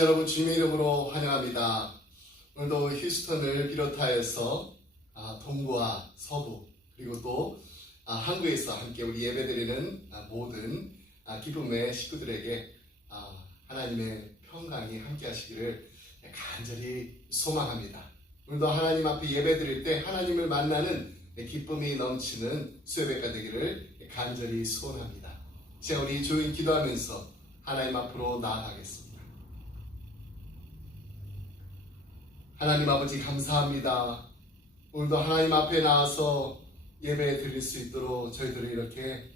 여러분 주님의 이름으로 환영합니다. 오늘도 휴스턴을 비롯하여서 동부와 서부 그리고 또 한국에서 함께 우리 예배드리는 모든 기쁨의 식구들에게 하나님의 평강이 함께 하시기를 간절히 소망합니다. 오늘도 하나님 앞에 예배드릴 때 하나님을 만나는 기쁨이 넘치는 수요예배가 되기를 간절히 소원합니다. 제가 우리 조용히 기도하면서 하나님 앞으로 나아가겠습니다. 하나님 아버지 감사합니다. 오늘도 하나님 앞에 나와서 예배 드릴 수 있도록 저희들을 이렇게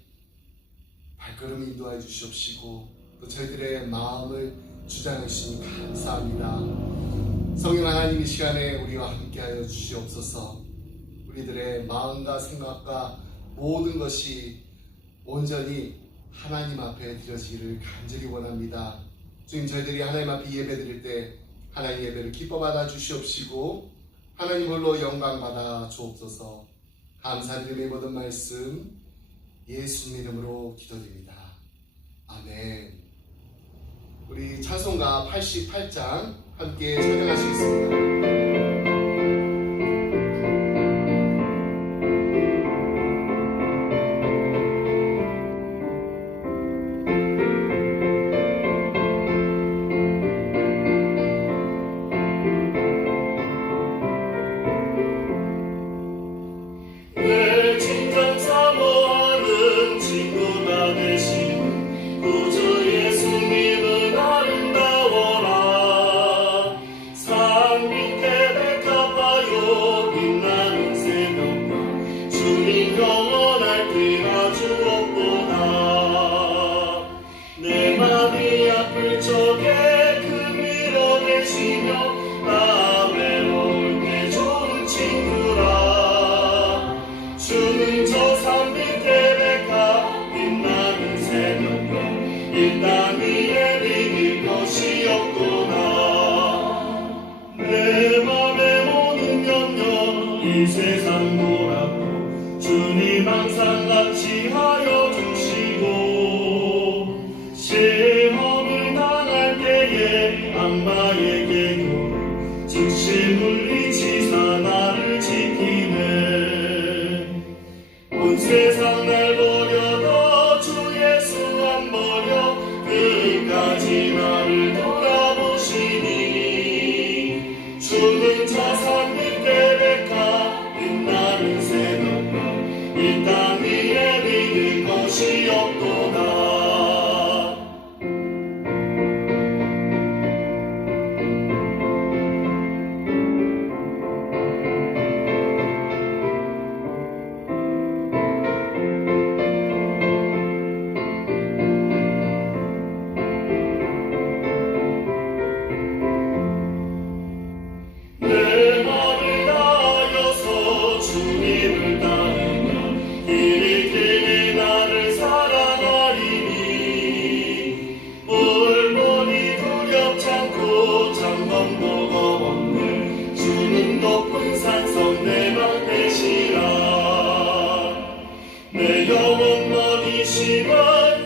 발걸음 인도해 주시옵시고 또 저희들의 마음을 주장해 주시니 감사합니다. 성령 하나님 이 시간에 우리와 함께하여 주시옵소서. 우리들의 마음과 생각과 모든 것이 온전히 하나님 앞에 드려지기를 간절히 원합니다. 주님, 저희들이 하나님 앞에 예배 드릴 때 하나님 예배를 기뻐 받아 주시옵시고 하나님 홀로 영광 받아 주옵소서. 감사드리며 모든 말씀 예수님 이름으로 기도드립니다. 아멘. 우리 찬송가 88장 함께 찬양하시겠습니다. 이 세상 보라고 주님 항상 같이 하여 주시고 시험을 당할 때에 악마에게도 즉시 물리치사 나를 지키네. 온 세상 날 버려도 주 예수 안 버려 끝까지 나를 돌아보시니 주는 저 산 밑에 백합 빛나는 새벽별 이 땅 위에 믿을 것이 없도다. 내 영혼 먹이시는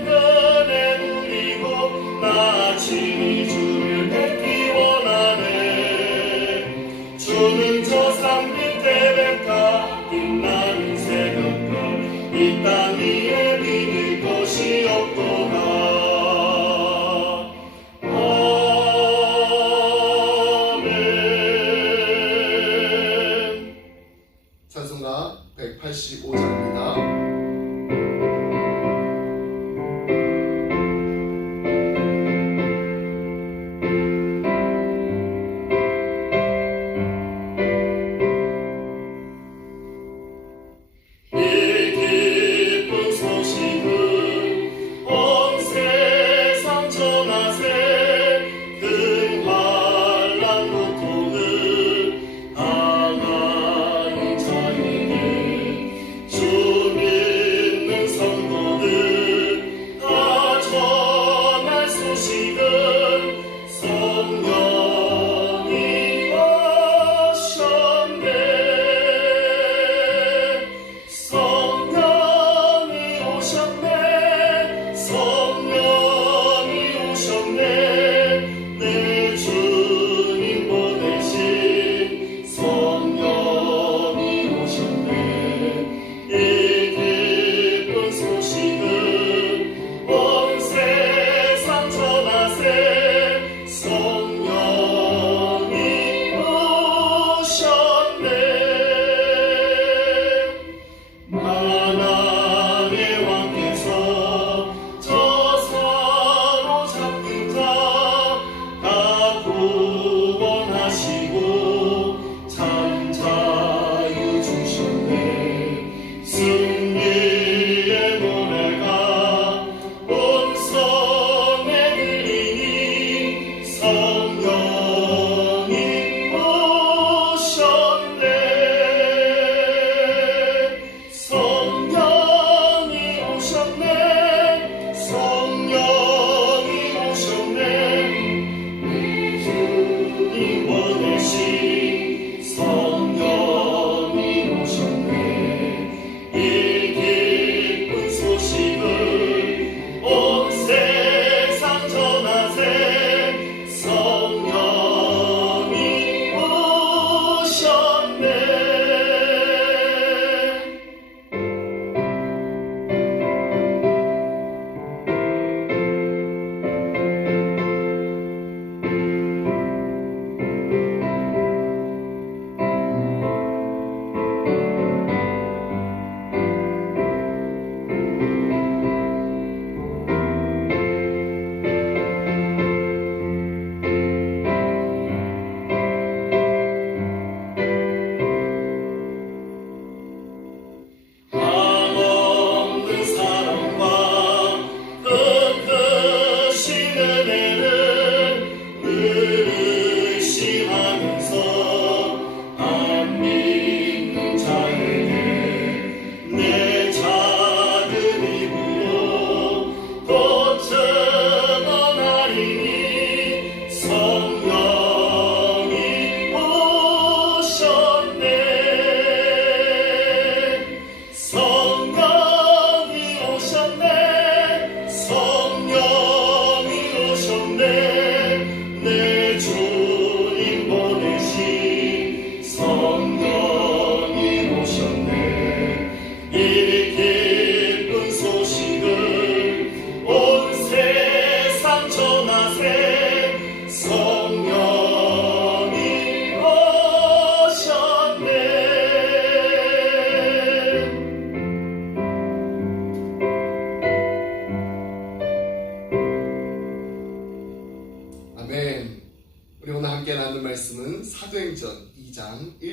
은혜 누리고 나 아침이 주를 뵙기 원하네. 주는 저 산 밑에 백합 빛나는 새벽별 이 땅 위에 믿을 것이 없도다. 아멘. 찬송가 185장입니다. 주님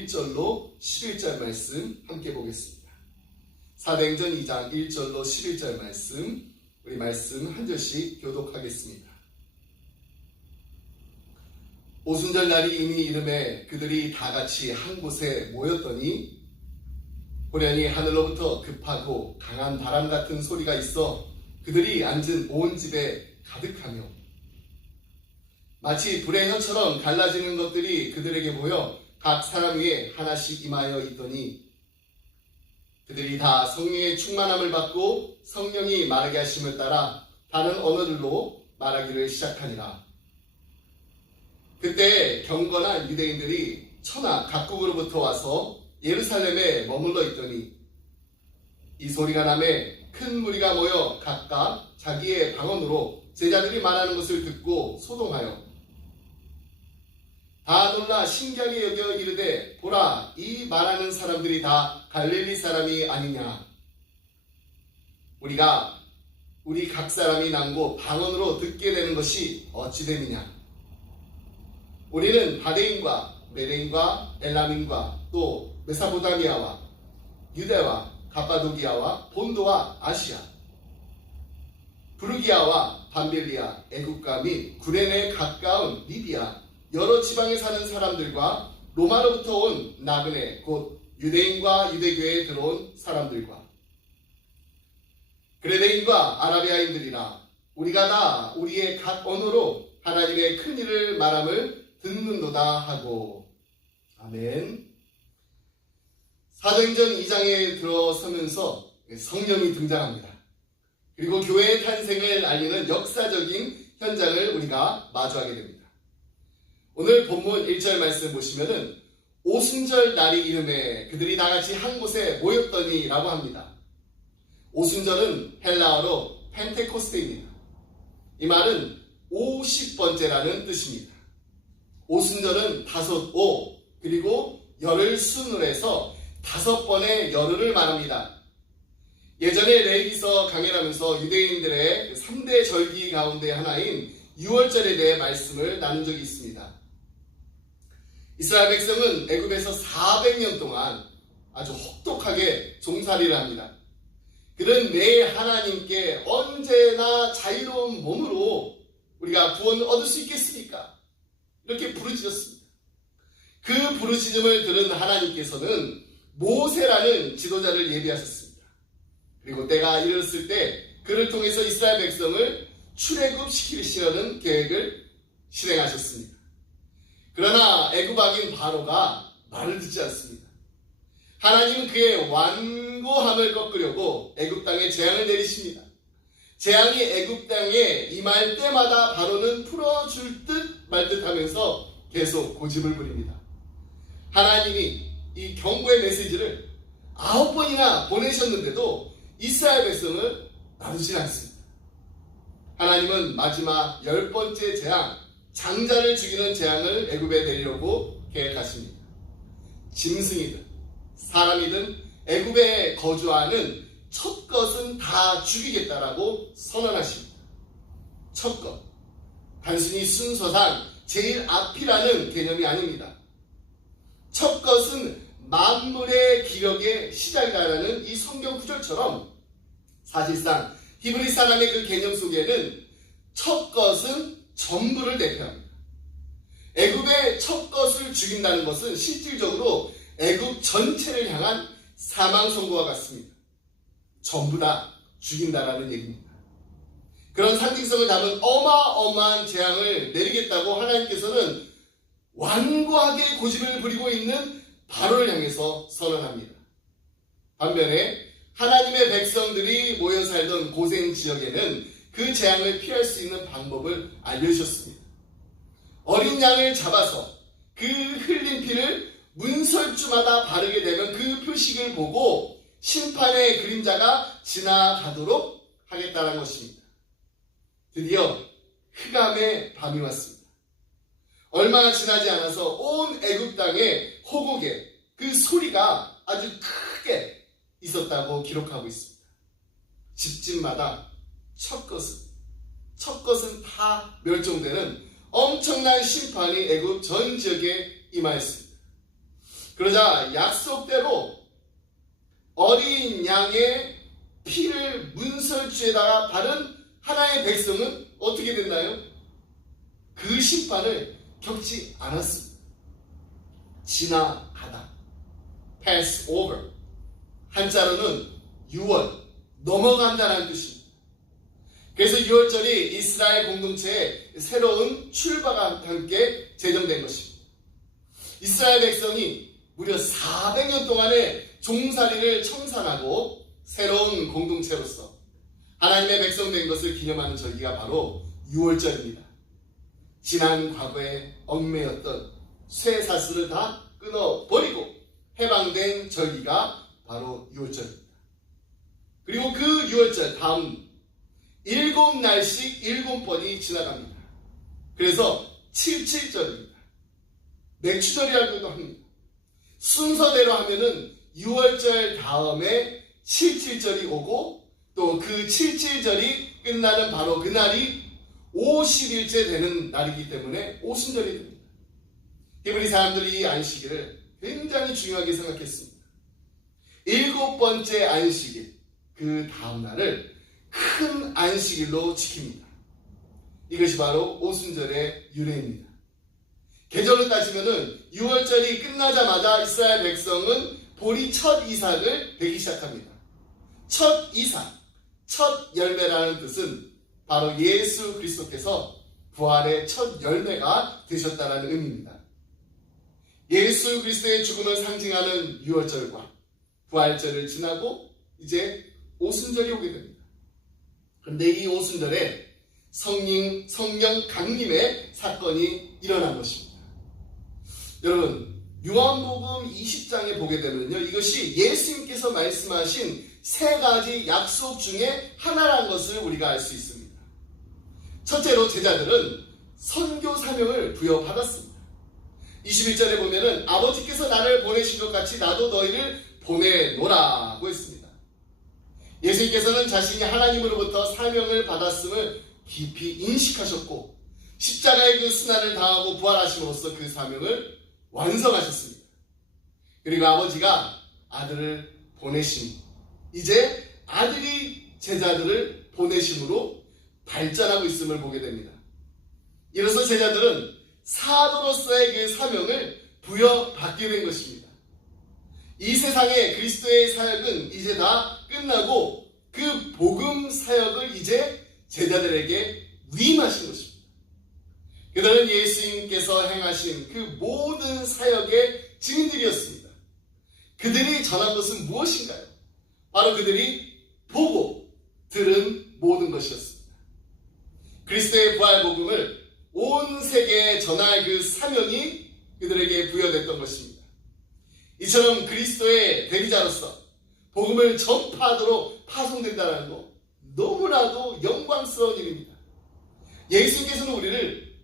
1절로 11절 말씀 함께 보겠습니다. 사도행전 2장 1절로 11절 말씀, 우리 말씀 한 절씩 교독하겠습니다. 오순절 날이 이미 이름에 그들이 다 같이 한 곳에 모였더니 호련히 하늘로부터 급하고 강한 바람 같은 소리가 있어 그들이 앉은 온 집에 가득하며 마치 불의 혀처럼 갈라지는 것들이 그들에게 보여 각 사람 위에 하나씩 임하여 있더니 그들이 다 성령의 충만함을 받고 성령이 말하게 하심을 따라 다른 언어들로 말하기를 시작하니라. 그때 경건한 유대인들이 천하 각국으로부터 와서 예루살렘에 머물러 있더니 이 소리가 나매 큰 무리가 모여 각각 자기의 방언으로 제자들이 말하는 것을 듣고 소동하여 다 놀라 신기하게 여겨 이르되 보라 이 말하는 사람들이 다 갈릴리 사람이 아니냐. 우리 각 사람이 난고 방언으로 듣게 되는 것이 어찌 됨이냐. 우리는 바데인과 메데인과 엘람인과 또 메사포다미아와 유대와 가파도기아와 본도와 아시아 부르기아와 밤빌리아 애국가 및 구레네 가까운 리비아 여러 지방에 사는 사람들과 로마로부터 온 나그네 곧 유대인과 유대교에 들어온 사람들과 그레데인과 아라비아인들이라 우리가 다 우리의 각 언어로 하나님의 큰 일을 말함을 듣는도다 하고. 아멘. 사도행전 2장에 들어서면서 성령이 등장합니다. 그리고 교회의 탄생을 알리는 역사적인 현장을 우리가 마주하게 됩니다. 오늘 본문 1절 말씀 보시면은 오순절 날이 이름에 그들이 다같이 한 곳에 모였더니 라고 합니다. 오순절은 헬라어로 펜테코스테입니다. 이 말은 50번째라는 뜻입니다. 오순절은 5오 그리고 열흘 순으로 해서 5번의 열흘을 말합니다. 예전에 레위기서 강해를 하면서 유대인들의 3대 절기 가운데 하나인 6월절에 대해 말씀을 나눈 적이 있습니다. 이스라엘 백성은 애굽에서 400년 동안 아주 혹독하게 종살이를 합니다. 그런 내 하나님께 언제나 자유로운 몸으로 우리가 구원을 얻을 수 있겠습니까? 이렇게 부르짖었습니다. 그 부르짖음을 들은 하나님께서는 모세라는 지도자를 예비하셨습니다. 그리고 때가 이르렀을 때 그를 통해서 이스라엘 백성을 출애굽시키시려는 계획을 실행하셨습니다. 그러나 애굽 왕인 바로가 말을 듣지 않습니다. 하나님은 그의 완고함을 꺾으려고 애굽 땅에 재앙을 내리십니다. 재앙이 애굽 땅에 임할 때마다 바로는 풀어줄 듯 말 듯 하면서 계속 고집을 부립니다. 하나님이 이 경고의 메시지를 9번이나 보내셨는데도 이스라엘 백성을 놔두지 않습니다. 하나님은 마지막 10번째 재앙, 장자를 죽이는 재앙을 애굽에 내리려고 계획하십니다. 짐승이든 사람이든 애굽에 거주하는 첫 것은 다 죽이겠다라고 선언하십니다. 첫 것. 단순히 순서상 제일 앞이라는 개념이 아닙니다. 첫 것은 만물의 기력의 시작이라는 이 성경 구절처럼 사실상 히브리 사람의 그 개념 속에는 첫 것은 전부를 대표합니다. 애굽의 첫 것을 죽인다는 것은 실질적으로 애굽 전체를 향한 사망 선고와 같습니다. 전부 다 죽인다라는 얘기입니다. 그런 상징성을 담은 어마어마한 재앙을 내리겠다고 하나님께서는 완고하게 고집을 부리고 있는 바로를 향해서 선언합니다. 반면에 하나님의 백성들이 모여 살던 고생 지역에는 그 재앙을 피할 수 있는 방법을 알려주셨습니다. 어린 양을 잡아서 그 흘린 피를 문설주마다 바르게 되면 그 표식을 보고 심판의 그림자가 지나가도록 하겠다는 것입니다. 드디어 흑암의 밤이 왔습니다. 얼마 지나지 않아서 온 애굽 땅에 호곡에 그 소리가 아주 크게 있었다고 기록하고 있습니다. 집집마다 첫 것은 다 멸종되는 엄청난 심판이 애굽 전 지역에 임하였습니다. 그러자 약속대로 어린 양의 피를 문설주에다가 바른 하나의 백성은 어떻게 됐나요? 그 심판을 겪지 않았습니다. 지나가다. pass over. 한자로는 6월, 넘어간다는 뜻입니다. 그래서 6월절이 이스라엘 공동체의 새로운 출발과 함께 제정된 것입니다. 이스라엘 백성이 무려 400년 동안의 종살이를 청산하고 새로운 공동체로서 하나님의 백성 된 것을 기념하는 절기가 바로 6월절입니다. 지난 과거에 얽매였던 쇠사슬을 다 끊어버리고 해방된 절기가 바로 6월절입니다. 그리고 그 6월절 다음 7날씩 7번이 지나갑니다. 그래서 77절입니다. 맥추절이라고도 합니다. 순서대로 하면은 6월절 다음에 77절이 오고 또 그 77절이 끝나는 바로 그날이 50일째 되는 날이기 때문에 오순절이 됩니다. 히브리 사람들이 이 안식일을 굉장히 중요하게 생각했습니다. 7번째 안식일, 그 다음날을 큰 안식일로 지킵니다. 이것이 바로 오순절의 유래입니다. 계절로 따지면은 6월절이 끝나자마자 이스라엘 백성은 보리 첫 이삭을 베기 시작합니다. 첫 이삭, 첫 열매라는 뜻은 바로 예수 그리스도께서 부활의 첫 열매가 되셨다는 의미입니다. 예수 그리스도의 죽음을 상징하는 6월절과 부활절을 지나고 이제 오순절이 오게 됩니다. 그런데 이 오순절에 성령 강림의 사건이 일어난 것입니다. 여러분, 요한복음 20장에 보게 되면요, 이것이 예수님께서 말씀하신 3가지 약속 중에 하나라는 것을 우리가 알 수 있습니다. 첫째로 제자들은 선교 사명을 부여받았습니다. 21절에 보면은 아버지께서 나를 보내신 것 같이 나도 너희를 보내노라고 했습니다. 예수님께서는 자신이 하나님으로부터 사명을 받았음을 깊이 인식하셨고 십자가의 그 순환을 당하고 부활하심으로써 그 사명을 완성하셨습니다. 그리고 아버지가 아들을 보내심, 이제 아들이 제자들을 보내심으로 발전하고 있음을 보게 됩니다. 이로써 제자들은 사도로서의 그 사명을 부여받게 된 것입니다. 이 세상에 그리스도의 사역은 이제 다 끝나고 그 복음 사역을 이제 제자들에게 위임하신 것입니다. 그들은 예수님께서 행하신 그 모든 사역의 증인들이었습니다. 그들이 전한 것은 무엇인가요? 바로 그들이 보고 들은 모든 것이었습니다. 그리스도의 부활 복음을 온 세계에 전할 그 사명이 그들에게 부여됐던 것입니다. 이처럼 그리스도의 대리자로서 복음을 전파하도록 파송된다는 것, 너무나도 영광스러운 일입니다. 예수님께서는 우리를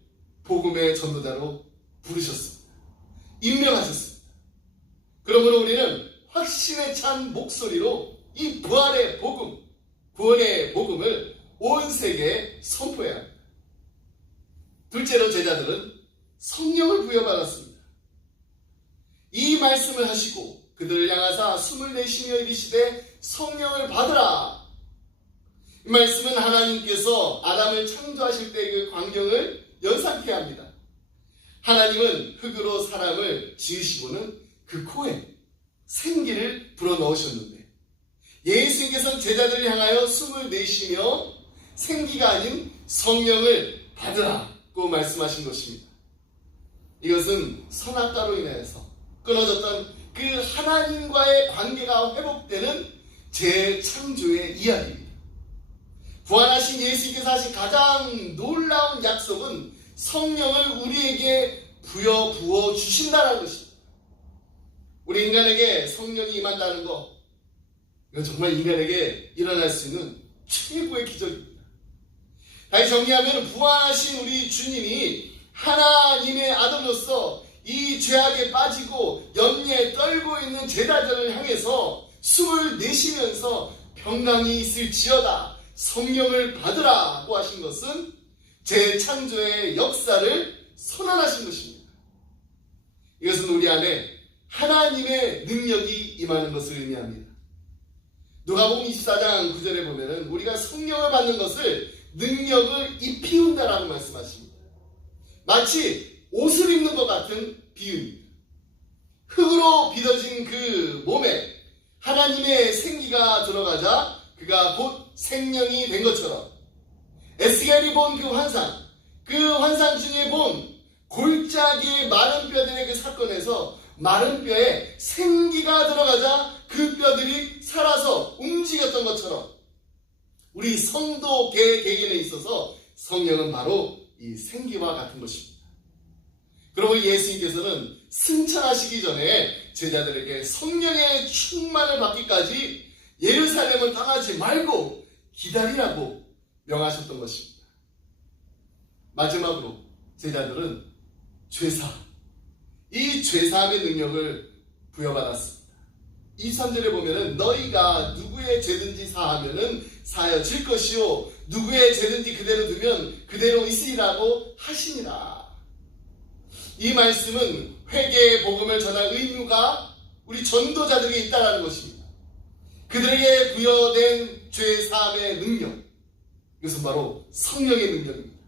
복음의 전도자로 부르셨습니다. 임명하셨습니다. 그러므로 우리는 확신에 찬 목소리로 이 부활의 복음, 구원의 복음을 온 세계에 선포해야 합니다. 둘째로 제자들은 성령을 부여받았습니다. 이 말씀을 하시고 그들을 향하사 숨을 내쉬며 이르시되 성령을 받으라. 이 말씀은 하나님께서 아담을 창조하실 때 그 광경을 연상케 합니다. 하나님은 흙으로 사람을 지으시고는 그 코에 생기를 불어넣으셨는데 예수님께서는 제자들을 향하여 숨을 내쉬며 생기가 아닌 성령을 받으라고 말씀하신 것입니다. 이것은 선악과로 인해서 끊어졌던 그 하나님과의 관계가 회복되는 재창조의 이야기입니다. 부활하신 예수님께서 하신 가장 놀라운 약속은 성령을 우리에게 부어 주신다는 것입니다. 우리 인간에게 성령이 임한다는 것, 이건 정말 인간에게 일어날 수 있는 최고의 기적입니다. 다시 정리하면 부활하신 우리 주님이 하나님의 아들로서 이 죄악에 빠지고 염려에 떨고 있는 제자들을 향해서 숨을 내쉬면서 평강이 있을지어다 성령을 받으라고 하신 것은 재창조의 역사를 선언하신 것입니다. 이것은 우리 안에 하나님의 능력이 임하는 것을 의미합니다. 누가복음 24장 9절에 보면은 우리가 성령을 받는 것을 능력을 입히운다라고 말씀하십니다. 마치 옷을 입는 것 같은 비유입니다. 흙으로 빚어진 그 몸에 하나님의 생기가 들어가자 그가 곧 생명이 된 것처럼 에스겔이 본 그 환상 중에 본 골짜기의 마른 뼈들의 그 사건에서 마른 뼈에 생기가 들어가자 그 뼈들이 살아서 움직였던 것처럼 우리 성도 개개인에 있어서 성령은 바로 이 생기와 같은 것입니다. 그러므로 예수님께서는 승천하시기 전에 제자들에게 성령의 충만을 받기까지 예루살렘을 떠나지 말고 기다리라고 명하셨던 것입니다. 마지막으로 제자들은 이 죄사함의 능력을 부여받았습니다. 23절에 보면은 너희가 누구의 죄든지 사하면은 사하여질 것이요 누구의 죄든지 그대로 두면 그대로 있으리라고 하시니라. 이 말씀은 회개의 복음을 전할 의무가 우리 전도자들에게 있다는 것입니다. 그들에게 부여된 죄사함의 능력, 이것은 바로 성령의 능력입니다.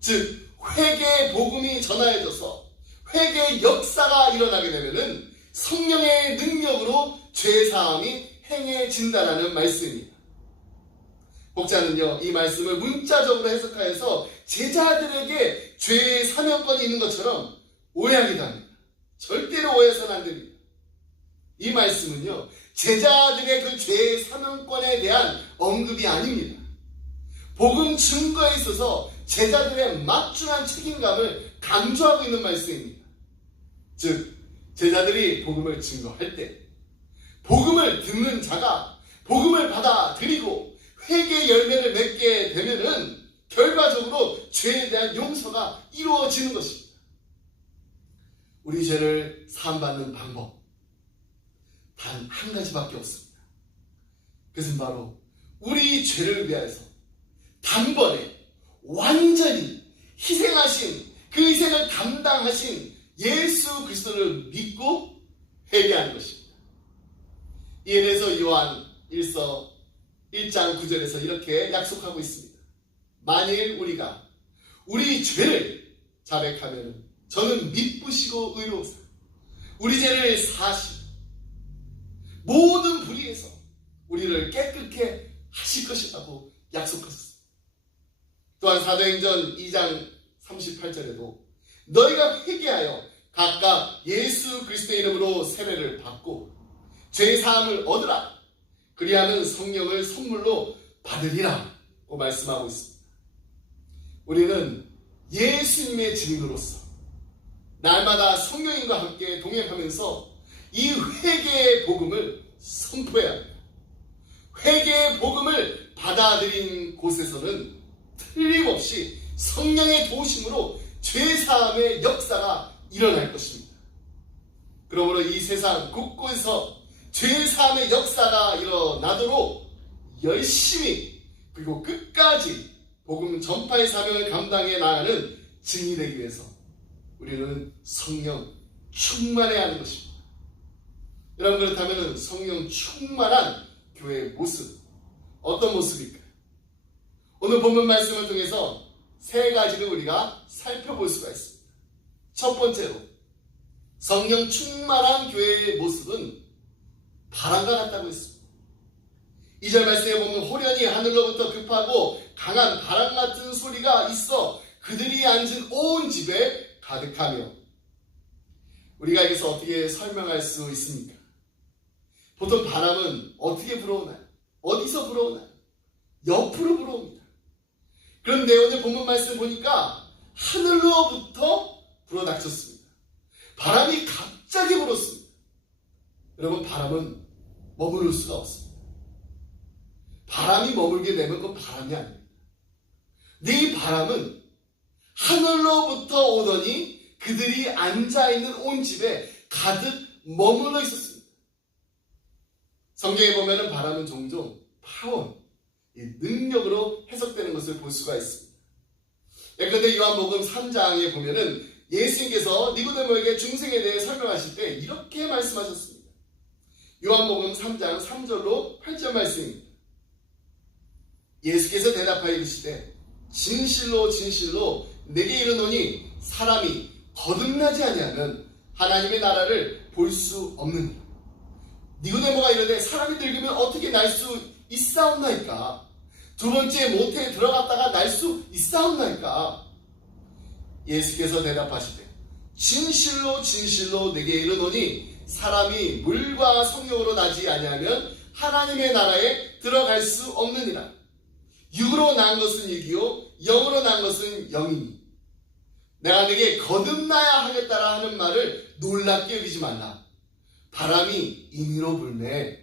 즉 회개의 복음이 전하여져서 회개의 역사가 일어나게 되면은 성령의 능력으로 죄사함이 행해진다라는 말씀입니다. 목자는요 이 말씀을 문자적으로 해석하여서 제자들에게 죄의 사명권이 있는 것처럼 오해하기도 합니다. 절대로 오해해서는 안 됩니다. 이 말씀은요 제자들의 그 죄의 사명권에 대한 언급이 아닙니다. 복음 증거에 있어서 제자들의 막중한 책임감을 강조하고 있는 말씀입니다. 즉 제자들이 복음을 증거할 때 복음을 듣는 자가 복음을 받아들이고 회개의 열매를 맺게 되면은 결과적으로 죄에 대한 용서가 이루어지는 것입니다. 우리 죄를 사함받는 방법 단 한 가지밖에 없습니다. 그것은 바로 우리 죄를 위하여서 단번에 완전히 희생하신 그 희생을 감당하신 예수 그리스도를 믿고 회개하는 것입니다. 이에 대해서 요한 1서 1장 9절에서 이렇게 약속하고 있습니다. 만일 우리가 우리 죄를 자백하면 저는 미쁘시고 의로우사 우리 죄를 사하시고 모든 불의에서 우리를 깨끗게 하실 것이라고 약속하셨습니다. 또한 사도행전 2장 38절에도 너희가 회개하여 각각 예수 그리스도의 이름으로 세례를 받고 죄사함을 얻으라 그리하면 성령을 선물로 받으리라고 말씀하고 있습니다. 우리는 예수님의 증인으로서 날마다 성령님과 함께 동행하면서 이 회개의 복음을 선포해야 합니다. 회개의 복음을 받아들인 곳에서는 틀림없이 성령의 도우심으로 죄사함의 역사가 일어날 것입니다. 그러므로 이 세상 곳곳에서 죄사함의 역사가 일어나도록 열심히 그리고 끝까지 복음 전파의 사명을 감당해 나가는 증인이 되기 위해서 우리는 성령 충만해야 하는 것입니다. 여러분 그렇다면 성령 충만한 교회의 모습 어떤 모습일까요? 오늘 본문 말씀을 통해서 세 가지를 우리가 살펴볼 수가 있습니다. 첫 번째로 성령 충만한 교회의 모습은 바람과 같다고 했습니다. 2절 말씀에 보면 호련히 하늘로부터 급하고 강한 바람 같은 소리가 있어 그들이 앉은 온 집에 가득하며 우리가 여기서 어떻게 설명할 수 있습니까? 보통 바람은 어떻게 불어오나요? 어디서 불어오나요? 옆으로 불어옵니다. 그런데 오늘 본문 말씀 보니까 하늘로부터 불어닥쳤습니다. 바람이 갑자기 불었습니다. 여러분 바람은 머무를 수가 없습니다. 바람이 머물게 되면 그건 바람이 아닙니다. 근데 이 바람은 하늘로부터 오더니 그들이 앉아있는 온 집에 가득 머물러 있었습니다. 성경에 보면 바람은 종종 파워, 능력으로 해석되는 것을 볼 수가 있습니다. 그런데 요한복음 3장에 보면은 예수님께서 니고데모에게 중생에 대해 설명하실 때 이렇게 말씀하셨습니다. 요한복음 3장 3절로 8절 말씀입니다. 예수께서 대답하여 이르시되 진실로 진실로 내게 이르노니 사람이 거듭나지 아니하면 하나님의 나라를 볼 수 없느니라. 니고데모가 이르되 사람이 늙으면 어떻게 날 수 있사옵나이까? 두 번째 모태에 들어갔다가 날 수 있사옵나이까? 예수께서 대답하시되 진실로 진실로 내게 이르노니 사람이 물과 성령으로 나지 아니하면 하나님의 나라에 들어갈 수 없느니라. 육으로 난 것은 육이요 영으로 난 것은 영이니 내가 네게 거듭나야 하겠다라 하는 말을 놀랍게 여기지 말라. 바람이 임의로 불매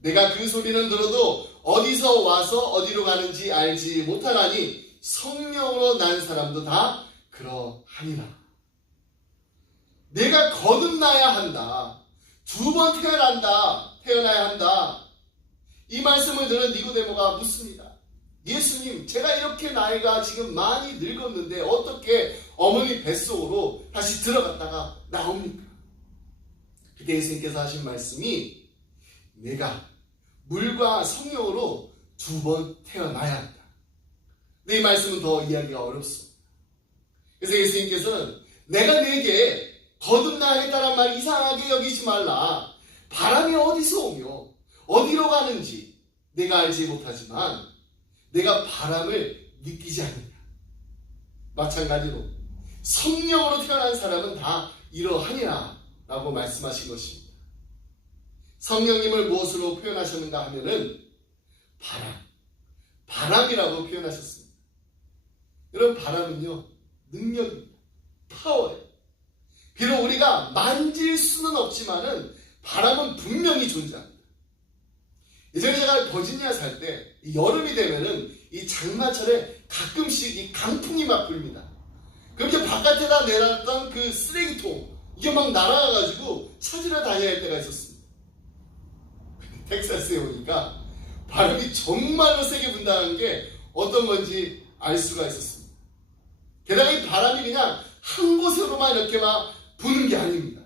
내가 그 소리는 들어도 어디서 와서 어디로 가는지 알지 못하나니 성령으로 난 사람도 다 그러하니라. 내가 거듭나야 한다. 두 번 태어나야 한다. 이 말씀을 들은 니고데모가 묻습니다. 예수님, 제가 이렇게 나이가 지금 많이 늙었는데 어떻게 어머니 뱃속으로 다시 들어갔다가 나옵니까? 그때 예수님께서 하신 말씀이 내가 물과 성령으로 두 번 태어나야 한다. 근데 이 말씀은 더 이해하기가 어렵습니다. 그래서 예수님께서는 내가 네게 거듭나야겠다는 말 이상하게 여기지 말라. 바람이 어디서 오며 어디로 가는지 내가 알지 못하지만 내가 바람을 느끼지 않느냐. 마찬가지로 성령으로 태어난 사람은 다 이러하니라 라고 말씀하신 것입니다. 성령님을 무엇으로 표현하셨는가 하면은 바람이라고 표현하셨습니다. 이런 바람은요 능력입니다. 파워예요. 비록 우리가 만질 수는 없지만은 바람은 분명히 존재합니다. 예전에 제가 버지니아 살 때 여름이 되면은 이 장마철에 가끔씩 이 강풍이 막 불니다. 그렇게 바깥에다 내놨던 그 쓰레기통 이게 막 날아가가지고 찾으러 다녀야 할 때가 있었습니다. 텍사스에 오니까 바람이 정말로 세게 분다는 게 어떤 건지 알 수가 있었습니다. 게다가 이 바람이 그냥 한 곳으로만 이렇게 막 부는 게 아닙니다.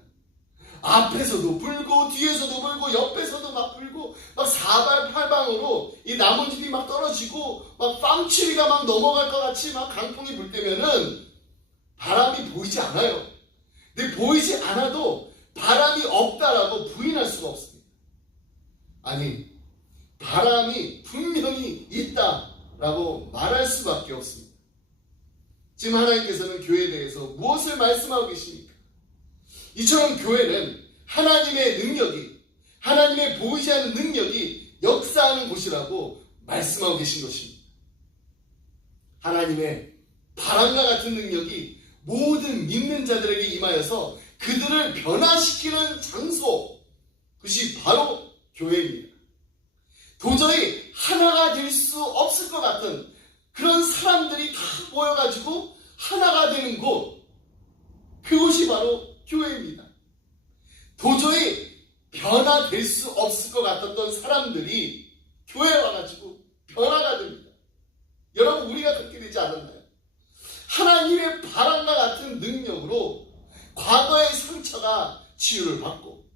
앞에서도 불고 뒤에서도 불고 옆에서도 막 불고 막 사방팔방으로 이 나뭇잎이 막 떨어지고 막 빵추리가 막 넘어갈 것 같이 막 강풍이 불 때면은 바람이 보이지 않아요. 근데 보이지 않아도 바람이 없다라고 부인할 수가 없습니다. 아니, 바람이 분명히 있다라고 말할 수밖에 없습니다. 지금 하나님께서는 교회에 대해서 무엇을 말씀하고 계십니까? 이처럼 교회는 하나님의 능력이, 하나님의 보이지 않는 능력이 역사하는 곳이라고 말씀하고 계신 것입니다. 하나님의 바람과 같은 능력이 모든 믿는 자들에게 임하여서 그들을 변화시키는 장소, 그것이 바로 교회입니다. 도저히 하나가 될 수 없을 것 같은 그런 사람들이 다 모여가지고 하나가 되는 곳, 그곳이 바로 교회입니다. 도저히 변화될 수 없을 것 같았던 사람들이 교회에 와가지고 변화가 됩니다. 여러분, 우리가 그렇게 되지 않았나요? 하나님의 바람과 같은 능력으로 과거의 상처가 치유를 받고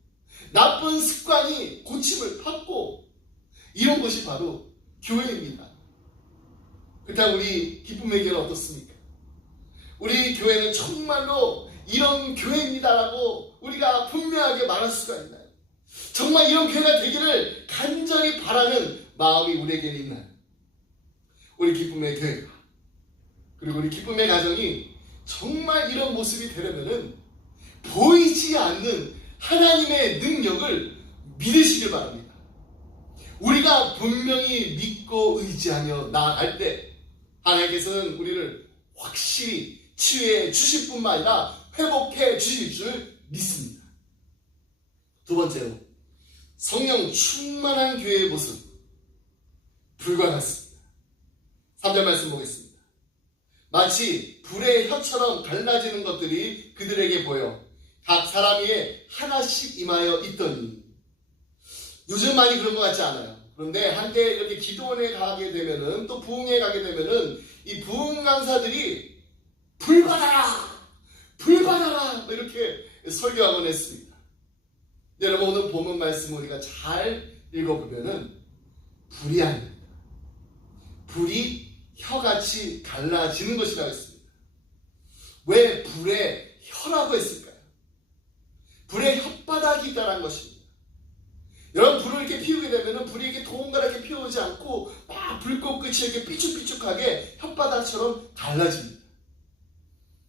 나쁜 습관이 고침을 받고 이런 것이 바로 교회입니다. 그렇다면 우리 기쁨의 교회는 어떻습니까? 우리 교회는 정말로 이런 교회입니다라고 우리가 분명하게 말할 수가 있나요? 정말 이런 교회가 되기를 간절히 바라는 마음이 우리에게 있나요? 우리 기쁨의 교회가, 그리고 우리 기쁨의 가정이 정말 이런 모습이 되려면은 보이지 않는 하나님의 능력을 믿으시길 바랍니다. 우리가 분명히 믿고 의지하며 나아갈 때 하나님께서는 우리를 확실히 치유해 주실 뿐만 아니라 회복해 주실 줄 믿습니다. 두 번째로, 성령 충만한 교회의 모습, 불과 같습니다. 3절 말씀 보겠습니다. 마치 불의 혀처럼 갈라지는 것들이 그들에게 보여 각 사람 위에 하나씩 임하여 있더니. 요즘 많이 그런 것 같지 않아요. 그런데 한때 이렇게 기도원에 가게 되면은, 또 부흥에 가게 되면은 이 부흥 강사들이 불 받아라! 불 받아라! 이렇게 설교하곤 했습니다. 여러분, 오늘 본문 말씀 우리가 잘 읽어보면은 불이 아닙니다. 불이 혀같이 갈라지는 것이라고 했습니다. 왜 불에 혀라고 했을까요? 불에 혓바닥이 있다는 것입니다. 여러분, 불을 이렇게 피우게 되면 불이 이렇게 동그랗게 피우지 않고 막 불꽃 끝이 이렇게 삐죽삐죽하게 혓바닥처럼 갈라집니다.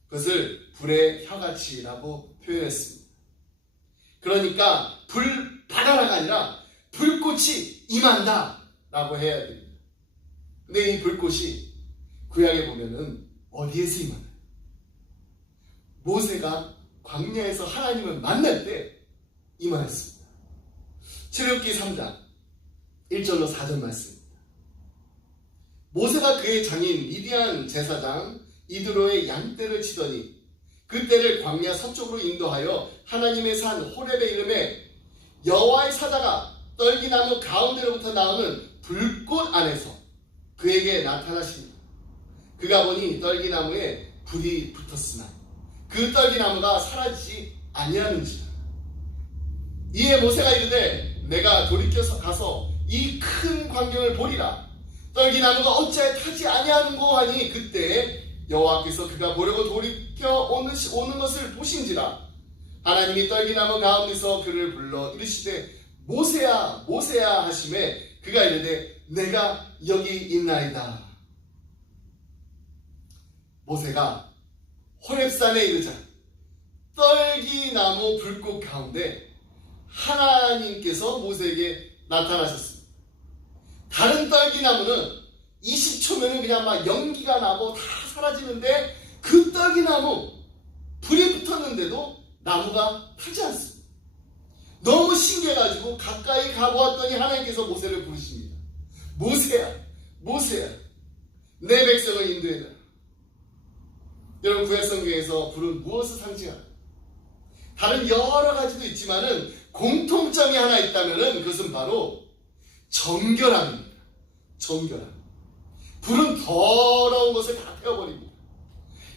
그것을 불의 혀같이라고 표현했습니다. 그러니까 불 받아라가 아니라 불꽃이 임한다 라고 해야 됩니다. 근데 이 불꽃이 구약에 보면은 어디에서 임하나요? 모세가 광야에서 하나님을 만날 때 임하였습니다. 출애굽기 3장 1절로 4절 말씀입니다. 모세가 그의 장인 미디안 제사장 이드로의 양떼를 치더니 그 떼를 광야 서쪽으로 인도하여 하나님의 산 호렙의 이름에 여호와의 사자가 떨기나무 가운데로부터 나오는 불꽃 안에서 그에게 나타나십니다. 그가 보니 떨기나무에 불이 붙었으나 그 떨기나무가 사라지지 아니하는지라. 이에 모세가 이르되 내가 돌이켜서 가서 이 큰 광경을 보리라. 떨기나무가 어찌하여 타지 아니하는고 하니 그때 여호와께서 그가 보려고 돌이켜 오는 것을 보신지라. 하나님이 떨기나무 가운데서 그를 불러 이르시되 모세야 모세야 하시매 그가 이르되 내가 여기 있나이다. 모세가 호렙산에 이르자 떨기나무 불꽃 가운데 하나님께서 모세에게 나타나셨습니다. 다른 떨기나무는 20초면은 그냥 막 연기가 나고 다 사라지는데 그 떨기나무 불이 붙었는데도 나무가 타지 않습니다. 너무 신기해가지고 가까이 가보았더니 하나님께서 모세를 부르십니다. 모세야 모세야 내 백성을 인도해라. 여러분, 구약성경에서 불은 무엇을 상징하나요? 다른 여러 가지도 있지만은 공통점이 하나 있다면은 그것은 바로 정결함입니다. 정결함. 불은 더러운 것을 다 태워버립니다.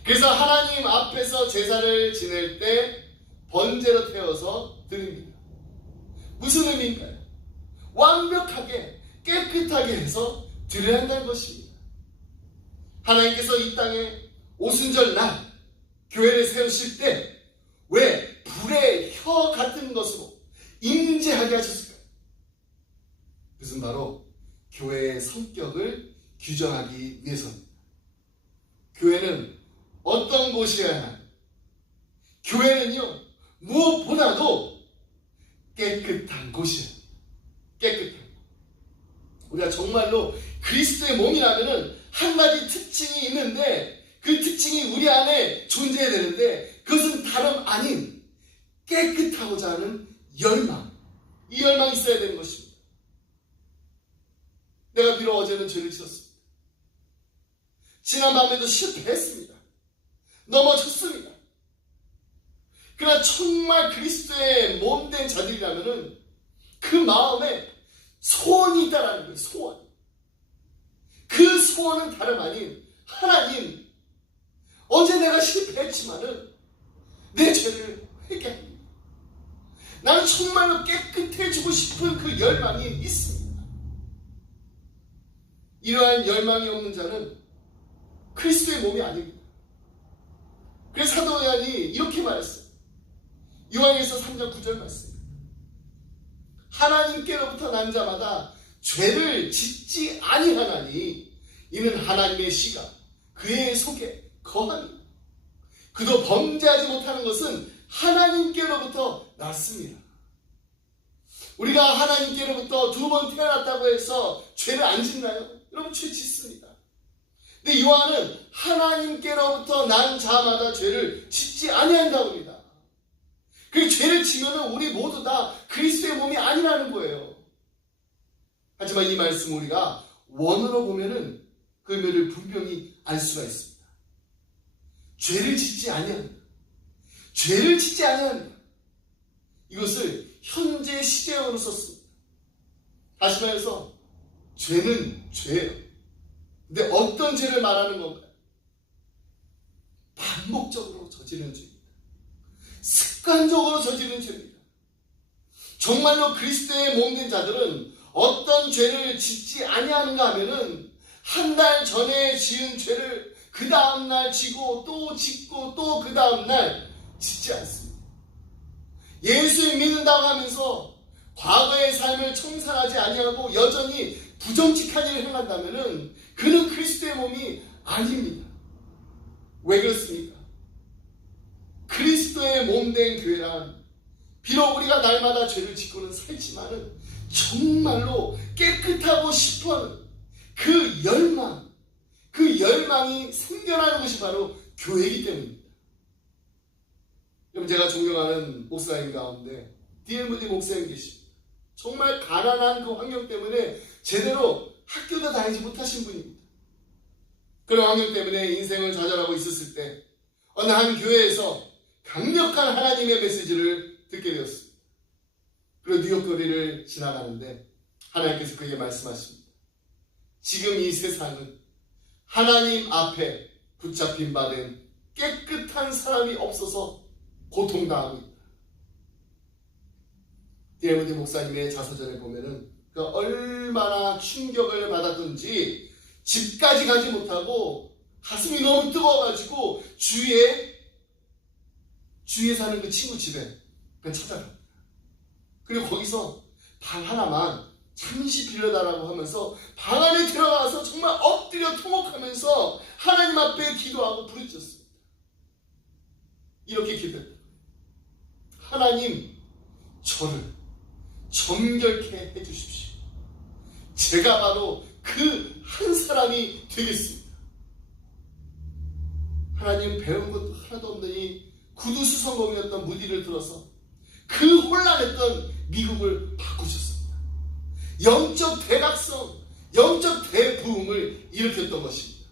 그래서 하나님 앞에서 제사를 지낼 때 번제로 태워서 드립니다. 무슨 의미인가요? 완벽하게 깨끗하게 해서 드려야 한다는 것입니다. 하나님께서 이 땅에 오순절 날 교회를 세우실 때 왜 불의 혀 같은 것으로 임재하게 하셨을까요? 그것은 바로 교회의 성격을 규정하기 위해서입니다. 교회는 어떤 곳이어야 하나요? 교회는요, 무엇보다도 깨끗한 곳이에요. 깨끗한 곳. 우리가 정말로 그리스도의 몸이라면은 한 가지 특징이 있는데 그 특징이 우리 안에 존재해야 되는데 그것은 다름 아닌 깨끗하고자 하는 열망. 이 열망이 있어야 되는 것입니다. 내가 비록 어제는 죄를 지었습니다. 지난 밤에도 실패했습니다. 넘어졌습니다. 그러나 정말 그리스도의 몸된 자들이라면은 그 마음에 소원이 있다라는 거예요. 소원. 그 소원은 다름 아닌 하나님, 어제 내가 실패했지만은 내 죄를 회개합니다. 나는 정말로 깨끗해지고 싶은 그 열망이 있습니다. 이러한 열망이 없는 자는 그리스도의 몸이 아닙니다. 그래서 사도 요한이 이렇게 말했어요. 요한에서 3장 9절 말씀. 하나님께로부터 난 자마다 죄를 짓지 아니하나니 이는 하나님의 씨가 그의 속에 거하니 그도 범죄하지 못하는 것은 하나님께로부터 났습니다. 우리가 하나님께로부터 2번 태어났다고 해서 죄를 안 짓나요? 여러분, 죄 짓습니다. 근데 요한은 하나님께로부터 난 자마다 죄를 짓지 아니한다고 합니다. 그 죄를 지면은 우리 모두 다 그리스도의 몸이 아니라는 거예요. 하지만 이 말씀 우리가 원어로 보면은 그 의미를 분명히 알 수가 있습니다. 죄를 짓지 아니한다. 죄를 짓지 아니한다. 이것을 현재 시제어로 썼습니다. 다시 말해서 죄는 죄예요. 근데 어떤 죄를 말하는 건가요? 반복적으로 저지르는 죄입니다. 습관적으로 저지른 죄입니다. 정말로 그리스도의 몸된 자들은 어떤 죄를 짓지 아니하는가 하면은 한 달 전에 지은 죄를 그 다음날 지고 또 짓고 또 그 다음날 짓지 않습니다. 예수를 믿는다고 하면서 과거의 삶을 청산하지 아니하고 여전히 부정직한 일을 행한다면은 그는 그리스도의 몸이 아닙니다. 왜 그렇습니까? 그리스도의 몸된 교회란 비록 우리가 날마다 죄를 짓고는 살지만은 정말로 깨끗하고 싶어하는 그 열망이 생겨나는 것이 바로 교회이기 때문입니다. 여러분, 제가 존경하는 목사님 가운데 D.L. 무디 목사님 계십니다. 정말 가난한 그 환경 때문에 제대로 학교도 다니지 못하신 분입니다. 그런 환경 때문에 인생을 좌절하고 있었을 때 어느 한 교회에서 강력한 하나님의 메시지를 듣게 되었습니다. 그리고 뉴욕 거리를 지나가는데 하나님께서 그에게 말씀하십니다. 지금 이 세상은 하나님 앞에 붙잡힌 바 된 깨끗한 사람이 없어서 고통당합니다. D.L. 목사님의 자서전에 보면은 그 얼마나 충격을 받았던지 집까지 가지 못하고 가슴이 너무 뜨거워가지고 주위에 사는 그 친구 집에 그냥 찾아갑니다. 그리고 거기서 방 하나만 잠시 빌려달라고 하면서 방 안에 들어가서 정말 엎드려 통곡하면서 하나님 앞에 기도하고 부르짖었습니다. 이렇게 기도했다. 하나님, 저를 정결케 해주십시오. 제가 바로 그 한 사람이 되겠습니다. 하나님, 배운 것도 하나도 없더니 구두수성공이었던 무디를 들어서 그 혼란했던 미국을 바꾸셨습니다. 영적 대각성, 영적 대부흥을 일으켰던 것입니다.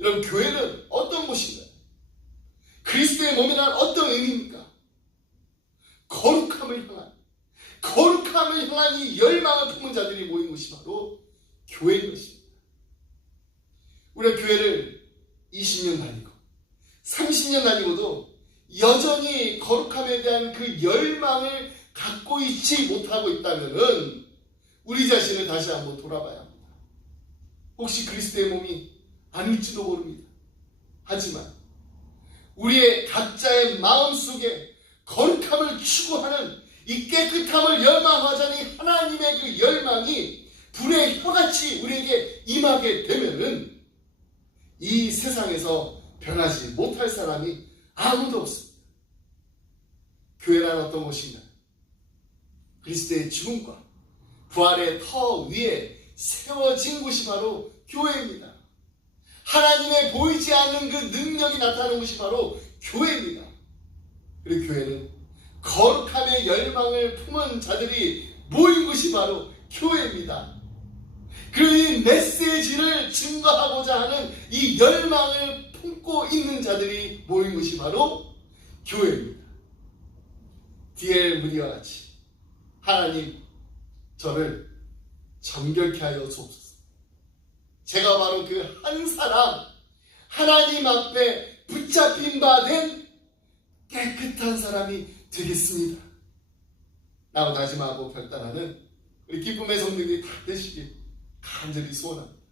여러분, 교회는 어떤 곳인가요? 그리스도의 몸이란 어떤 의미입니까? 거룩함을 향한 이 열망을 품은 자들이 모인 곳이 바로 교회인 것입니다. 우리가 교회를 20년 다니고 30년 다니고도 여전히 거룩함에 대한 그 열망을 갖고 있지 못하고 있다면은 우리 자신을 다시 한번 돌아봐야 합니다. 혹시 그리스도의 몸이 아닐지도 모릅니다. 하지만 우리의 각자의 마음속에 거룩함을 추구하는 이 깨끗함을 열망하자니 하나님의 그 열망이 불의 혀같이 우리에게 임하게 되면은 이 세상에서 변하지 못할 사람이 아무도 없습니다. 교회란 어떤 곳인가요? 그리스도의 죽음과 부활의 터 위에 세워진 곳이 바로 교회입니다. 하나님의 보이지 않는 그 능력이 나타나는 것이 바로 교회입니다. 그리고 교회는 거룩함의 열망을 품은 자들이 모인 것이 바로 교회입니다. 그리고 이 메시지를 증거하고자 하는 이 열망을 품고 있는 자들이 모인 것이 바로 교회입니다. D.L. 무디와 같이 하나님, 저를 정결케 하여 주옵소서. 제가 바로 그 한 사람, 하나님 앞에 붙잡힌 바 된 깨끗한 사람이 되겠습니다. 라고 다짐하고 결단하는 우리 기쁨의 성도들이 다 되시길 간절히 소원합니다.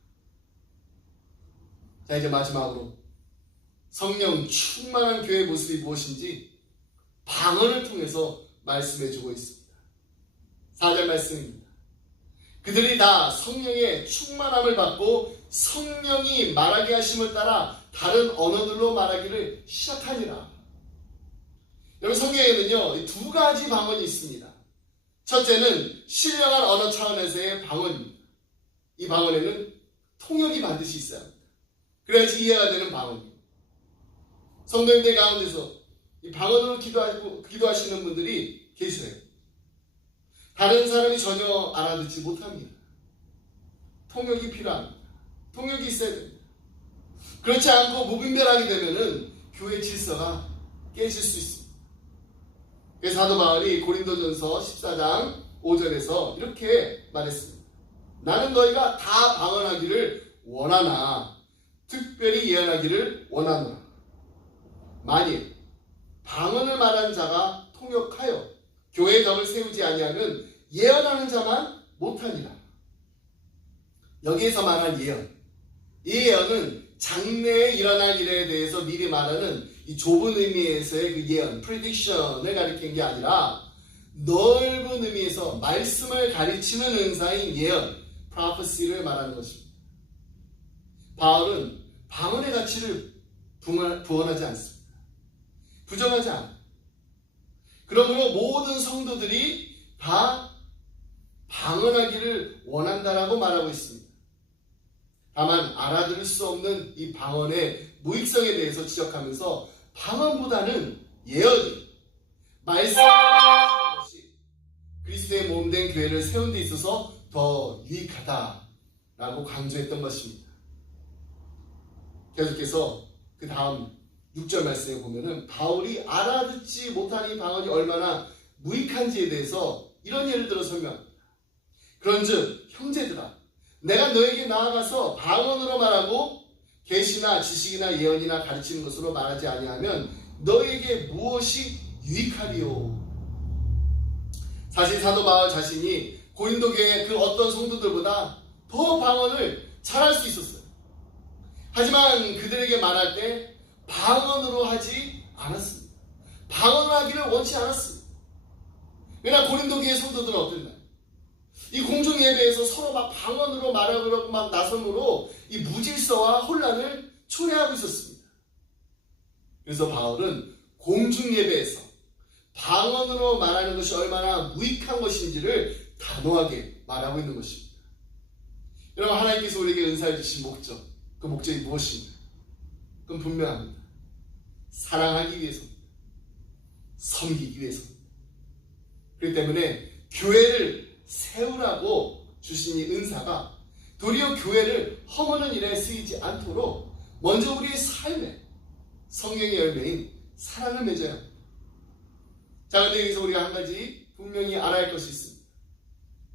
자, 이제 마지막으로 성령 충만한 교회의 모습이 무엇인지 방언을 통해서 말씀해주고 있습니다. 4절 말씀입니다. 그들이 다 성령의 충만함을 받고 성령이 말하게 하심을 따라 다른 언어들로 말하기를 시작하니라. 여러분, 성경에는요 두 가지 방언이 있습니다. 첫째는 신령한 언어 차원에서의 방언입니다. 이 방언에는 통역이 반드시 있어야 합니다. 그래야지 이해가 되는 방언입니다. 성도님들 가운데서 이 방언으로 기도하시는 분들이 계세요. 다른 사람이 전혀 알아듣지 못합니다. 통역이 필요합니다. 통역이 있어야 됩니다. 그렇지 않고 무분별하게 되면은 교회 질서가 깨질 수 있습니다. 그래서 사도 바울이 고린도전서 14장 5절에서 이렇게 말했습니다. 나는 너희가 다 방언하기를 원하나 특별히 예언하기를 원하노라. 만일 방언을 말하는 자가 통역하여 교회의 덕을 세우지 아니하면 예언하는 자만 못하니라. 여기에서 말한 예언, 이 예언은 장래에 일어날 일에 대해서 미리 말하는 이 좁은 의미에서의 그 예언, prediction을 가리키는 게 아니라 넓은 의미에서 말씀을 가르치는 은사인 예언, prophecy를 말하는 것입니다. 바울은 방언의 가치를 부언하지 않습니다. 부정하지 않아요. 그러므로 모든 성도들이 다 방언하기를 원한다라고 말하고 있습니다. 다만 알아들을 수 없는 이 방언의 무익성에 대해서 지적하면서 방언보다는 예언이 말씀을 가르치는 것이 그리스도의 몸된 교회를 세운 데 있어서 더 유익하다라고 강조했던 것입니다. 계속해서 그 다음 6절 말씀에 보면은 바울이 알아듣지 못하는 이 방언이 얼마나 무익한지에 대해서 이런 예를 들어 설명합니다. 그런즉 형제들아, 내가 너에게 나아가서 방언으로 말하고 계시나 지식이나 예언이나 가르치는 것으로 말하지 아니하면 너에게 무엇이 유익하리요? 사실 사도 바울 자신이 고린도 교회의 그 어떤 성도들보다 더 방언을 잘할 수 있었어요. 하지만 그들에게 말할 때 방언으로 하지 않았습니다. 방언을 하기를 원치 않았습니다. 그러나 고린도 교회 성도들은 어땠나요? 이 공중 예배에서 서로 막 방언으로 말하고 막 나섬으로 이 무질서와 혼란을 초래하고 있었습니다. 그래서 바울은 공중 예배에서 방언으로 말하는 것이 얼마나 무익한 것인지를 단호하게 말하고 있는 것입니다. 여러분, 하나님께서 우리에게 은사를 주신 목적, 그 목적이 무엇입니까? 그건 분명합니다. 사랑하기 위해서입니다. 섬기기 위해서입니다. 그렇기 때문에 교회를 세우라고 주신 이 은사가 도리어 교회를 허무는 일에 쓰이지 않도록 먼저 우리의 삶에 성령의 열매인 사랑을 맺어야 합니다. 자, 그런데 여기서 우리가 한 가지 분명히 알아야 할 것이 있습니다.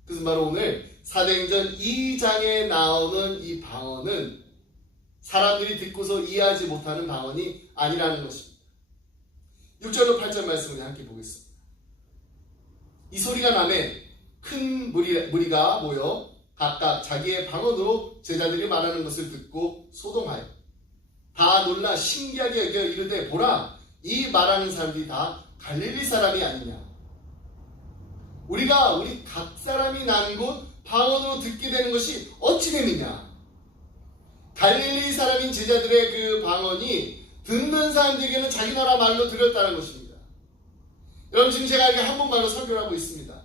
그것은 바로 오늘 사도행전 2장에 나오는 이 방언은 사람들이 듣고서 이해하지 못하는 방언이 아니라는 것입니다. 6절로 8절 말씀을 함께 보겠습니다. 이 소리가 나매 큰 무리가 모여 각각 자기의 방언으로 제자들이 말하는 것을 듣고 소동하여 다 놀라 신기하게 여겨 이르되 보라, 이 말하는 사람들이 다 갈릴리 사람이 아니냐. 우리 각 사람이 난 곳 방언으로 듣게 되는 것이 어찌 됨이냐. 갈릴리 사람인 제자들의 그 방언이 듣는 사람들에게는 자기 나라 말로 들렸다는 것입니다. 여러분, 지금 제가 이렇게 한국말로 설교를 하고 있습니다.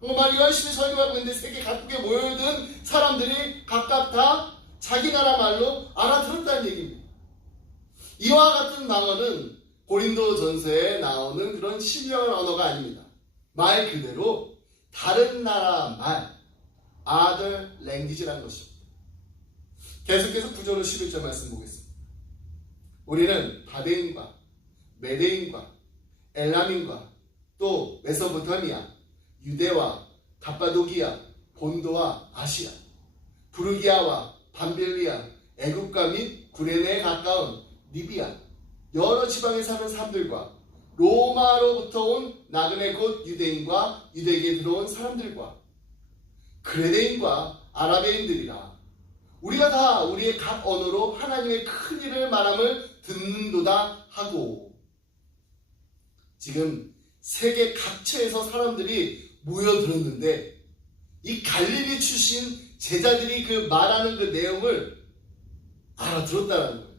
한국말 열심히 설교하고 있는데 세계 각국에 모여든 사람들이 각각 다 자기 나라 말로 알아들었다는 얘기입니다. 이와 같은 방언은 고린도 전서에 나오는 그런 신령한 언어가 아닙니다. 말 그대로 다른 나라 말, other language라는 것입니다. 계속해서 9절로 11절 말씀 보겠습니다. 우리는 바데인과 메데인과 엘람인과 또 메소포타미아, 유대와 갑바도기아, 본도와 아시아, 부르기아와 밤빌리아, 애국과 및 구레네에 가까운 리비아, 여러 지방에 사는 사람들과 로마로부터 온 나그네 곧 유대인과 유대계에 들어온 사람들과 그레데인과 아라베인들이라. 우리가 다 우리의 각 언어로 하나님의 큰 일을 말함을 듣는도다 하고. 지금 세계 각처에서 사람들이 모여들었는데 이 갈릴리 출신 제자들이 그 말하는 그 내용을 알아들었다는 거예요.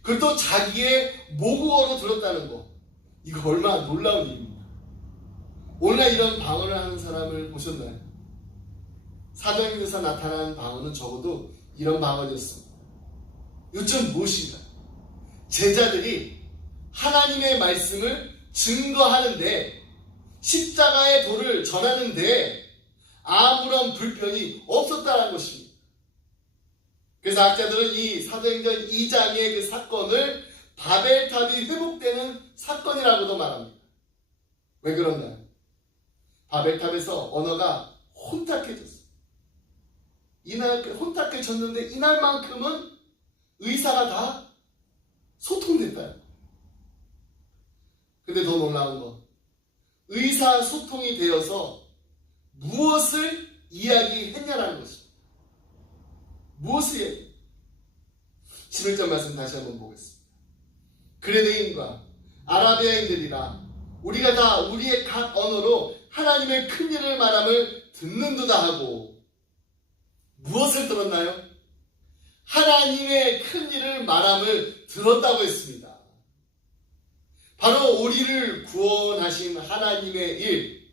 그것도 자기의 모국어로 들었다는 거. 이거 얼마나 놀라운 일입니다. 오늘날 이런 방언을 하는 사람을 보셨나요? 사도행전에서 나타난 방언은 적어도 이런 방언이었습니다. 요즘 무엇인가? 제자들이 하나님의 말씀을 증거하는데, 십자가의 도를 전하는데 아무런 불편이 없었다는 것입니다. 그래서 학자들은 이 사도행전 2장의 그 사건을 바벨탑이 회복되는 사건이라고도 말합니다. 왜 그런가요? 바벨탑에서 언어가 혼탁해졌어요. 이날 혼탁해졌는데 이날만큼은 의사가 다 소통됐다. 근데 더 놀라운 거, 의사소통이 되어서 무엇을 이야기했냐라는 것입니다. 무엇을 이야기? 11절 말씀 다시 한번 보겠습니다. 그레데인과 아라비아인들이라 우리가 다 우리의 각 언어로 하나님의 큰 일을 말함을 듣는도다 하고, 무엇을 들었나요? 하나님의 큰 일을 말함을 들었다고 했습니다. 바로 우리를 구원하신 하나님의 일,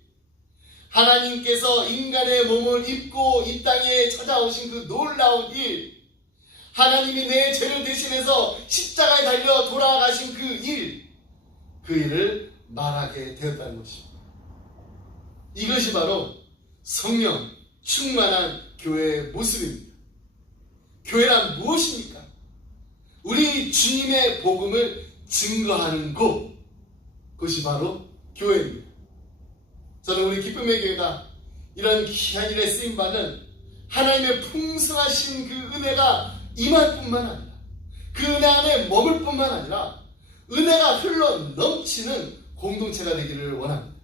하나님께서 인간의 몸을 입고 이 땅에 찾아오신 그 놀라운 일, 하나님이 내 죄를 대신해서 십자가에 달려 돌아가신 그 일을 말하게 되었다는 것입니다. 이것이 바로 성령 충만한 교회의 모습입니다. 교회란 무엇입니까? 우리 주님의 복음을 증거하는 그것이 바로 교회입니다. 저는 우리 기쁨의 교회가 이런 귀한 일에 쓰임받는 하나님의 풍성하신 그 은혜가 임할 뿐만 아니라, 그 은혜 안에 머물 뿐만 아니라 은혜가 흘러 넘치는 공동체가 되기를 원합니다.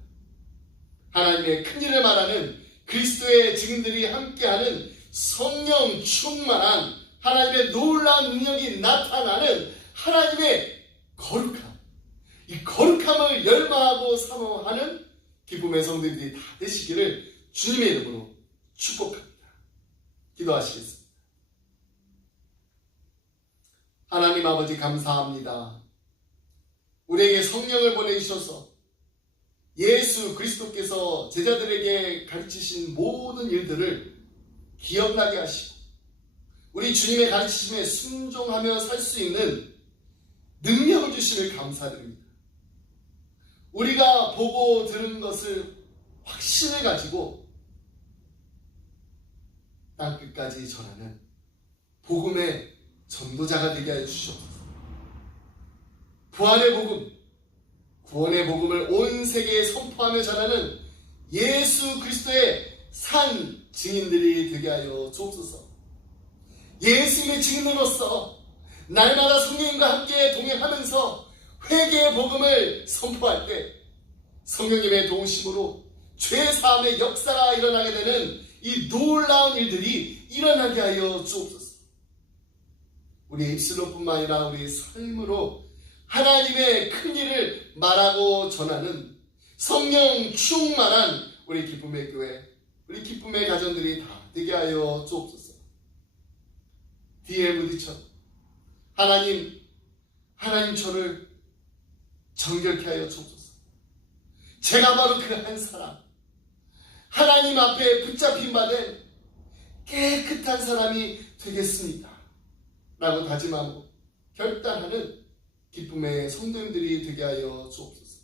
하나님의 큰 일을 말하는 그리스도의 증인들이 함께하는 성령 충만한 하나님의 놀라운 능력이 나타나는 하나님의 거룩함, 이 거룩함을 열망하고 사모하는 기쁨의 성도들이 다 되시기를 주님의 이름으로 축복합니다. 기도하시겠습니다. 하나님 아버지, 감사합니다. 우리에게 성령을 보내주셔서 예수 그리스도께서 제자들에게 가르치신 모든 일들을 기억나게 하시고, 우리 주님의 가르치심에 순종하며 살 수 있는 능력을 주심을 감사드립니다. 우리가 보고 들은 것을 확신을 가지고 땅끝까지 전하는 복음의 전도자가 되게 하여 주시옵소서. 부활의 복음, 구원의 복음을 온 세계에 선포하며 전하는 예수 그리스도의 산 증인들이 되게 하여 주옵소서. 예수님의 증인으로서 날마다 성령님과 함께 동행하면서 회개의 복음을 선포할 때 성령님의 도우심으로 죄사함의 역사가 일어나게 되는 이 놀라운 일들이 일어나게 하여 주옵소서. 우리의 입술로뿐만 아니라 우리의 삶으로 하나님의 큰 일을 말하고 전하는 성령 충만한 우리 기쁨의 교회, 우리 기쁨의 가정들이 다 되게 하여 주옵소서. D.L. 무디처럼 하나님 저를 정결케 하여 주옵소서. 제가 바로 그 한 사람, 하나님 앞에 붙잡힌 바 된 깨끗한 사람이 되겠습니다 라고 다짐하고 결단하는 기쁨의 성도님들이 되게 하여 주옵소서.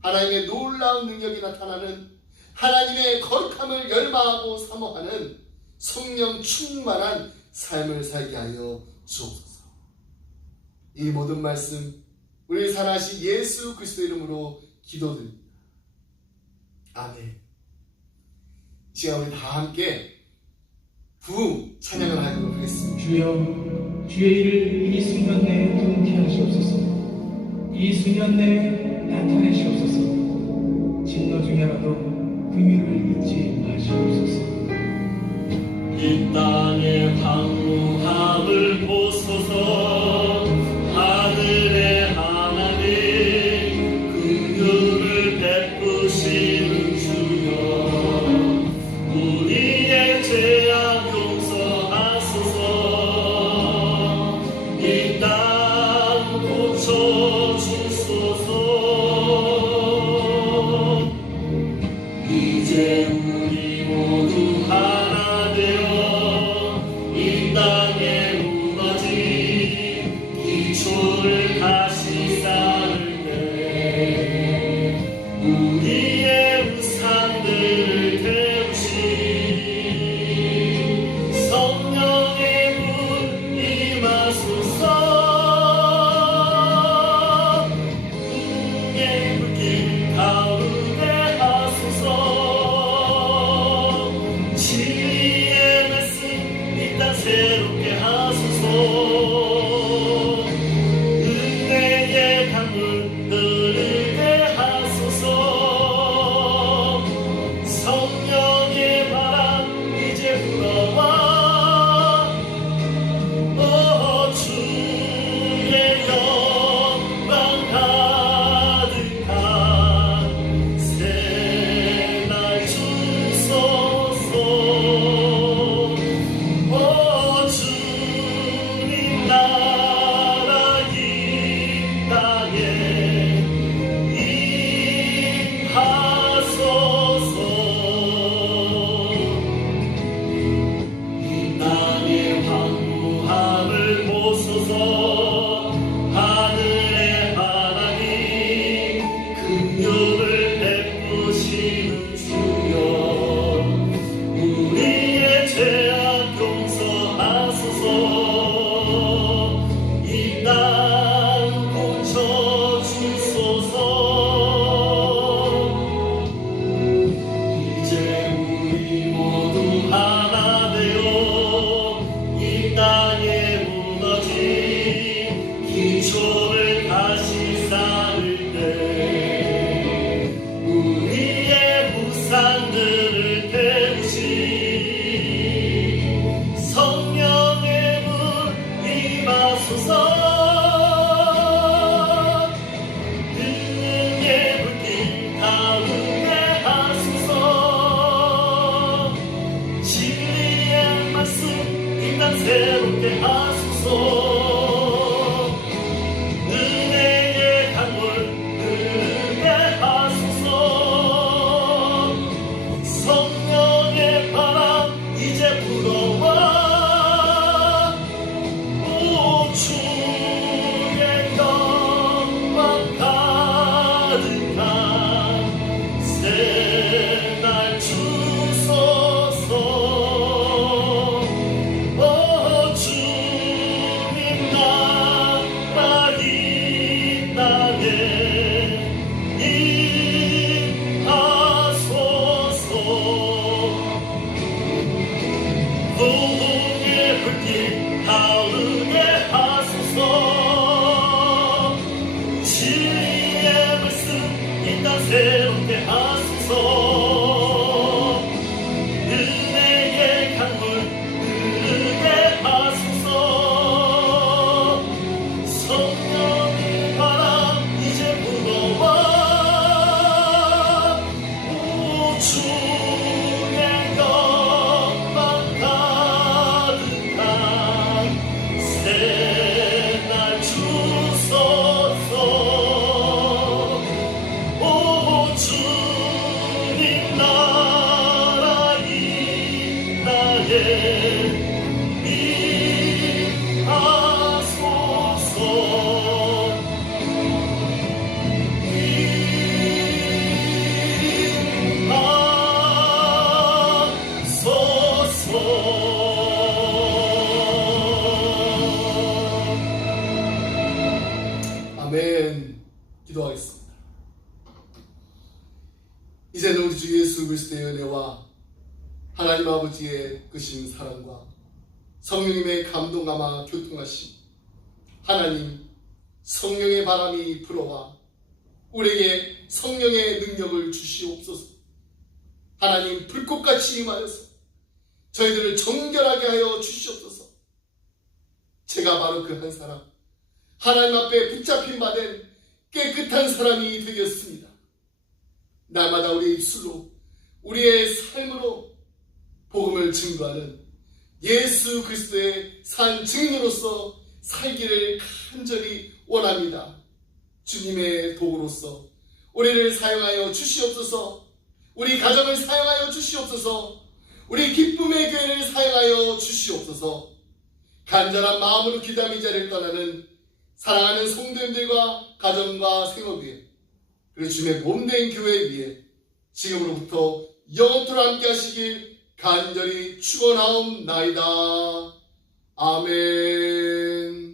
하나님의 놀라운 능력이 나타나는, 하나님의 거룩함을 열망하고 사모하는 성령 충만한 삶을 살게 하여 주옵소서. 이 모든 말씀 우리 살아신 예수 그리스도 이름으로 기도드립니다. 아멘. 이 시간 우리 다 함께 부흥 찬양을 하도록 하겠습니다. 주여, 주의 일을 이 수년 내에 통케 하시옵소서. 이 수년 내에 나타내시옵소서. 진노 중에라도 그 일을 잊지 마시옵소서. 이 땅의 황무함을 보소서. 하늘의 하나님, 긍휼을 베푸시는 주여, 우리의 죄악 용서하소서. 이 땅 고쳐주소서. 이제 우리 모두 하나 되어 이 땅에 무너진 기초를 다시 쌓을 때 우리의 우상들을 태우신 성령의 문 임하소서. 불길 가운데 하소서. 산들을 태우시 성령의 물 임하소서 능력의 불길 타오르게 하소서 진리의 말씀 이 땅 새롭게 하소서 은혜의 강물 흐르게 하소서 성령의 바람 이제 불어와 오 주의 영광 가득한 새날 주소서 오 주님 나라 이 땅에 임하소서 노홍의 불길 타오르게 하소서 진리의 말씀 이 땅 새롭게 하소서 은혜의 강물 흐르게 하소서 성령의 바람 이제 불어와 오 주의 영광 가득한 새날 주소서 오 주님 나라 이 땅에 임하소서 아멘. 기도하겠습니다. 이제는 우리 주 예수 그리스도의 은혜와 하나님 아버지의 크신 사랑과 성령님의 감동감화 교통하심, 하나님 성령의 바람이 불어와 우리에게 성령의 능력을 주시옵소서. 하나님 불꽃같이 임하여서 저희들을 정결하게 하여 주시옵소서. 제가 바로 그 한 사람, 하나님 앞에 붙잡힌 바 된 깨끗한 사람이 되겠습니다. 날마다 우리의 입술로, 우리의 삶으로 복음을 증거하는 예수 그리스도의 산 증인으로서 살기를 간절히 원합니다. 주님의 도구로서 우리를 사용하여 주시옵소서. 우리 가정을 사용하여 주시옵소서. 우리 기쁨의 교회를 사용하여 주시옵소서. 간절한 마음으로 기도하며 이 자리를 떠나는 사랑하는 성도님들과 가정과 생업 위에, 그리고 주님의 몸된 교회 위에 지금으로부터 영원토록 함께 하시길 간절히 축원하옵나이다. 아멘.